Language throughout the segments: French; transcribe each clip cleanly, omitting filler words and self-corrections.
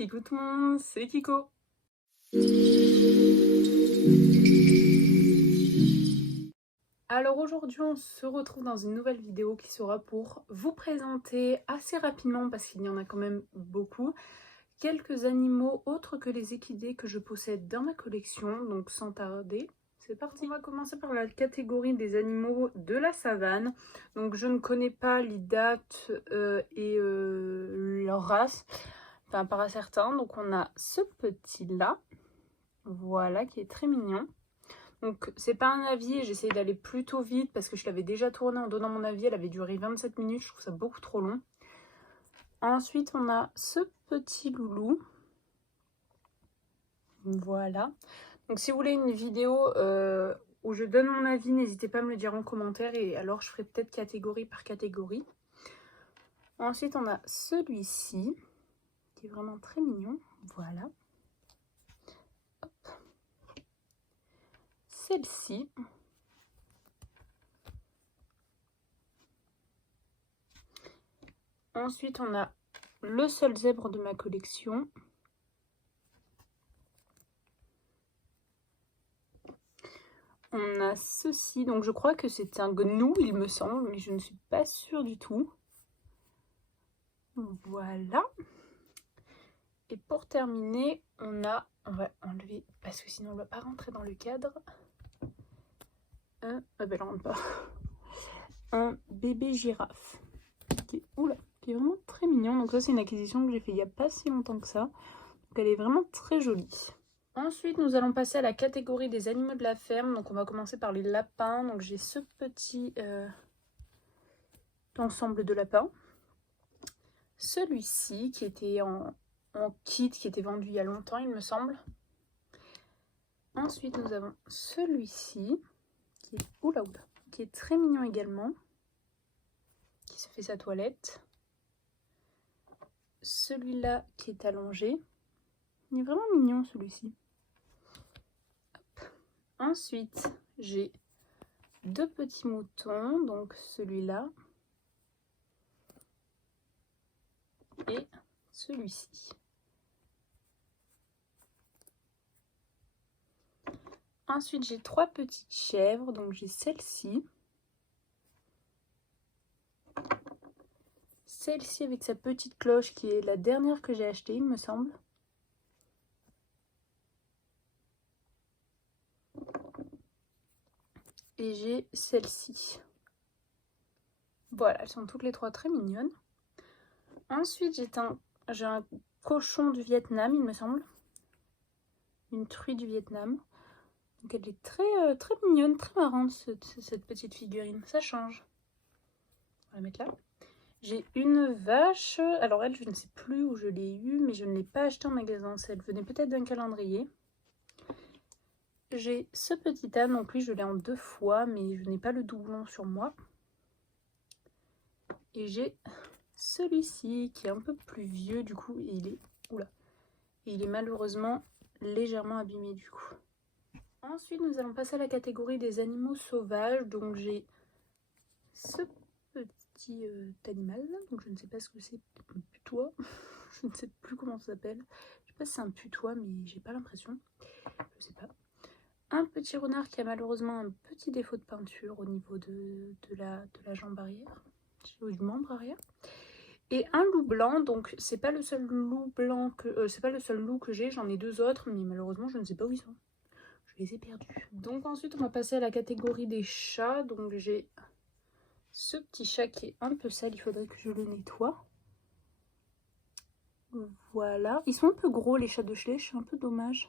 Coucou tout le monde, c'est Kiko. Alors aujourd'hui on se retrouve dans une nouvelle vidéo qui sera pour vous présenter assez rapidement, parce qu'il y en a quand même beaucoup, quelques animaux autres que les équidés que je possède dans ma collection. Donc sans tarder, c'est parti. On va commencer par la catégorie des animaux de la savane. Donc je ne connais pas les dates et leur race, enfin par certains. Donc on a ce petit là, voilà, qui est très mignon. Donc c'est pas un avis, j'essaye d'aller plutôt vite parce que je l'avais déjà tourné en donnant mon avis, elle avait duré 27 minutes, je trouve ça beaucoup trop long. Ensuite on a ce petit loulou, voilà. Donc si vous voulez une vidéo où je donne mon avis, n'hésitez pas à me le dire en commentaire et alors je ferai peut-être catégorie par catégorie. Ensuite on a celui-ci qui est vraiment très mignon, voilà. Celle-ci. Ensuite, on a le seul zèbre de ma collection. On a ceci, donc je crois que c'est un gnou, il me semble, mais je ne suis pas sûre du tout. Voilà. Et pour terminer, on va enlever, parce que sinon on ne va pas rentrer dans le cadre. Elle rentre pas. Un bébé girafe. Qui est vraiment très mignon. Donc ça c'est une acquisition que j'ai fait il n'y a pas si longtemps que ça. Donc elle est vraiment très jolie. Ensuite nous allons passer à la catégorie des animaux de la ferme. Donc on va commencer par les lapins. Donc j'ai ce petit ensemble de lapins. Celui-ci qui était en kit, qui était vendu il y a longtemps il me semble. Ensuite nous avons celui-ci qui est, qui est très mignon également. Qui se fait sa toilette. Celui-là qui est allongé. Il est vraiment mignon celui-ci. Ensuite, j'ai deux petits moutons, donc celui-là et celui-ci. Ensuite, j'ai trois petites chèvres, donc j'ai celle-ci. Celle-ci avec sa petite cloche qui est la dernière que j'ai achetée, il me semble. Et j'ai celle-ci. Voilà, elles sont toutes les trois très mignonnes. Ensuite, j'ai un cochon du Vietnam, il me semble. Une truie du Vietnam. Donc elle est très mignonne, très marrante cette petite figurine. Ça change. On va la mettre là. J'ai une vache. Alors elle, je ne sais plus où je l'ai eue, mais je ne l'ai pas achetée en magasin. Elle venait peut-être d'un calendrier. J'ai ce petit âne, donc lui je l'ai en 2 fois, mais je n'ai pas le doublon sur moi. Et j'ai celui-ci qui est un peu plus vieux du coup, et il est malheureusement légèrement abîmé du coup. Ensuite nous allons passer à la catégorie des animaux sauvages. Donc j'ai ce petit animal, donc je ne sais pas ce que c'est, un putois. Je ne sais plus comment ça s'appelle. Je sais pas si c'est un putois, mais j'ai pas l'impression. Je sais pas. Un petit renard qui a malheureusement un petit défaut de peinture au niveau de la jambe arrière, ou du membre arrière. Et un loup blanc, donc c'est pas le seul loup blanc que c'est pas le seul loup que j'ai, j'en ai 2 autres, mais malheureusement je ne sais pas où ils sont. Je les ai perdus. Donc ensuite on va passer à la catégorie des chats. Donc j'ai ce petit chat qui est un peu sale, il faudrait que je le nettoie. Voilà, ils sont un peu gros les chats de Schlech, c'est un peu dommage.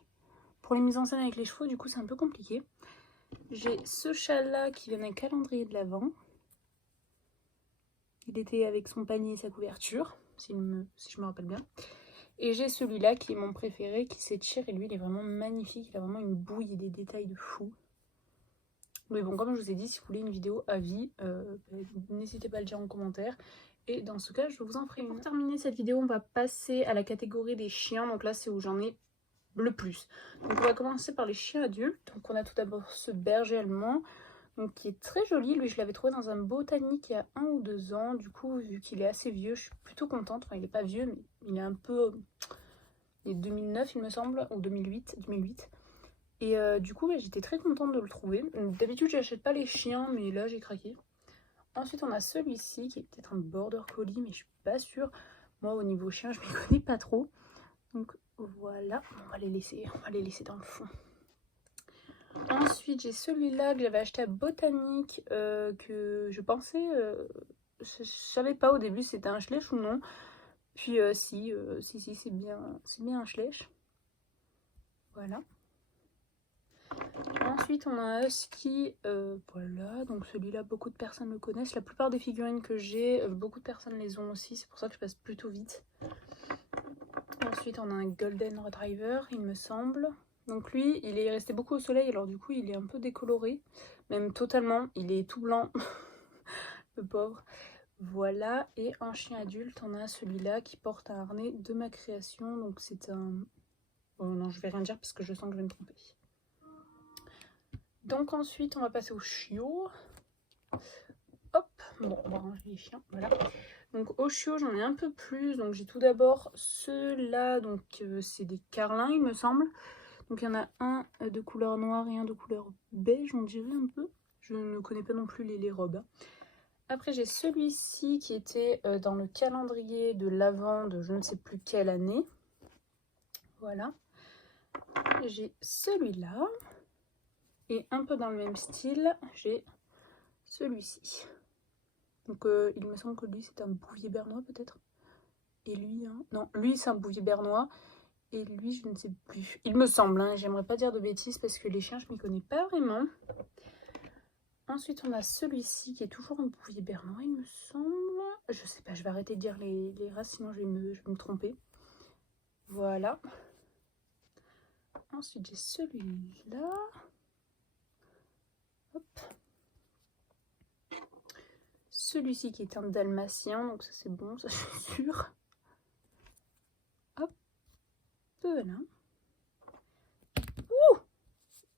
Pour les mises en scène avec les chevaux, du coup, c'est un peu compliqué. J'ai ce chat-là qui vient d'un calendrier de l'Avent. Il était avec son panier et sa couverture, si je me rappelle bien. Et j'ai celui-là qui est mon préféré, qui s'étire. Et lui, il est vraiment magnifique. Il a vraiment une bouille et des détails de fou. Mais bon, comme je vous ai dit, si vous voulez une vidéo à vie, n'hésitez pas à le dire en commentaire. Et dans ce cas, je vous en ferai une. Pour terminer cette vidéo, on va passer à la catégorie des chiens. Donc là, c'est où j'en ai le plus. Donc on va commencer par les chiens adultes. Donc on a tout d'abord ce berger allemand, donc qui est très joli. Lui je l'avais trouvé dans un botanique il y a 1 ou 2 ans. Du coup vu qu'il est assez vieux, je suis plutôt contente. Enfin il est pas vieux mais il est un peu il est 2009 il me semble, ou 2008. Et du coup, j'étais très contente de le trouver. D'habitude, j'achète pas les chiens, mais là, j'ai craqué. Ensuite, on a celui-ci qui est peut-être un border collie, mais je suis pas sûre. Moi, au niveau chien, je m'y connais pas trop. Donc voilà, on va les laisser dans le fond. Ensuite, j'ai celui-là que j'avais acheté à Botanique, que je pensais... je savais pas au début si c'était un Schleich ou non. Puis si, c'est bien un Schleich. Voilà. Ensuite, on a un husky, voilà, donc celui-là, beaucoup de personnes le connaissent. La plupart des figurines que j'ai, beaucoup de personnes les ont aussi, c'est pour ça que je passe plutôt vite. Ensuite, on a un golden retriever, il me semble. Donc lui, il est resté beaucoup au soleil, alors du coup, il est un peu décoloré, même totalement, il est tout blanc, le pauvre. Voilà, et en chien adulte, on a celui-là qui porte un harnais de ma création, donc c'est un... Oh non, je vais rien dire parce que je sens que je vais me tromper. Donc ensuite, on va passer aux chiots. Hop, bon, on va ranger les chiens, voilà. Donc aux chiots, j'en ai un peu plus. Donc j'ai tout d'abord ceux-là, donc c'est des carlins, il me semble. Donc il y en a un de couleur noire et un de couleur beige, on dirait un peu. Je ne connais pas non plus les robes. Après j'ai celui-ci qui était dans le calendrier de l'Avent de je ne sais plus quelle année. Voilà. J'ai celui-là. Et un peu dans le même style, j'ai celui-ci. Donc il me semble que lui c'est un bouvier bernois peut-être. Et lui, hein, non, lui c'est un bouvier bernois. Et lui je ne sais plus. Il me semble, hein, j'aimerais pas dire de bêtises parce que les chiens je m'y connais pas vraiment. Ensuite on a celui-ci qui est toujours un bouvier bernois il me semble. Je sais pas, je vais arrêter de dire les races sinon je vais me tromper. Voilà. Ensuite j'ai celui-là. Hop. Celui-ci qui est un dalmatien, donc ça c'est bon, ça je suis sûre. Hop, voilà. Ouh,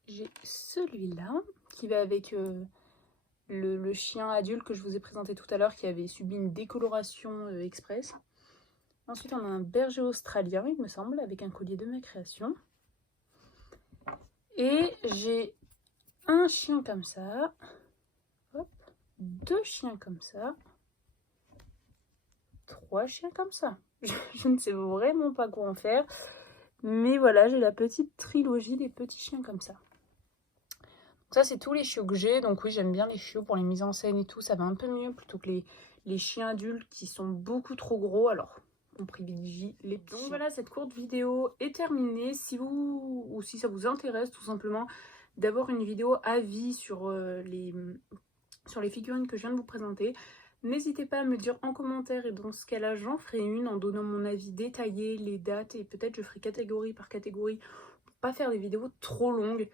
j'ai celui-là qui va avec le chien adulte que je vous ai présenté tout à l'heure qui avait subi une décoloration express. Ensuite on a un berger australien il me semble avec un collier de ma création. Et j'ai un chien comme ça. Hop, deux chiens comme ça. Trois chiens comme ça. Je ne sais vraiment pas quoi en faire. Mais voilà, j'ai la petite trilogie des petits chiens comme ça. Donc ça, c'est tous les chiots que j'ai. Donc oui, j'aime bien les chiots pour les mises en scène et tout. Ça va un peu mieux plutôt que les chiens adultes qui sont beaucoup trop gros. Alors, on privilégie les petits. Donc voilà, cette courte vidéo est terminée. Si vous, ou si ça vous intéresse tout simplement d'avoir une vidéo avis sur les figurines que je viens de vous présenter, n'hésitez pas à me le dire en commentaire et dans ce cas-là, j'en ferai une en donnant mon avis détaillé, les dates et peut-être je ferai catégorie par catégorie pour pas faire des vidéos trop longues.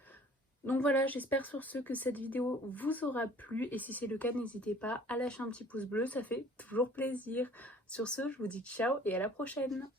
Donc voilà, j'espère sur ce que cette vidéo vous aura plu et si c'est le cas, n'hésitez pas à lâcher un petit pouce bleu, ça fait toujours plaisir. Sur ce, je vous dis ciao et à la prochaine.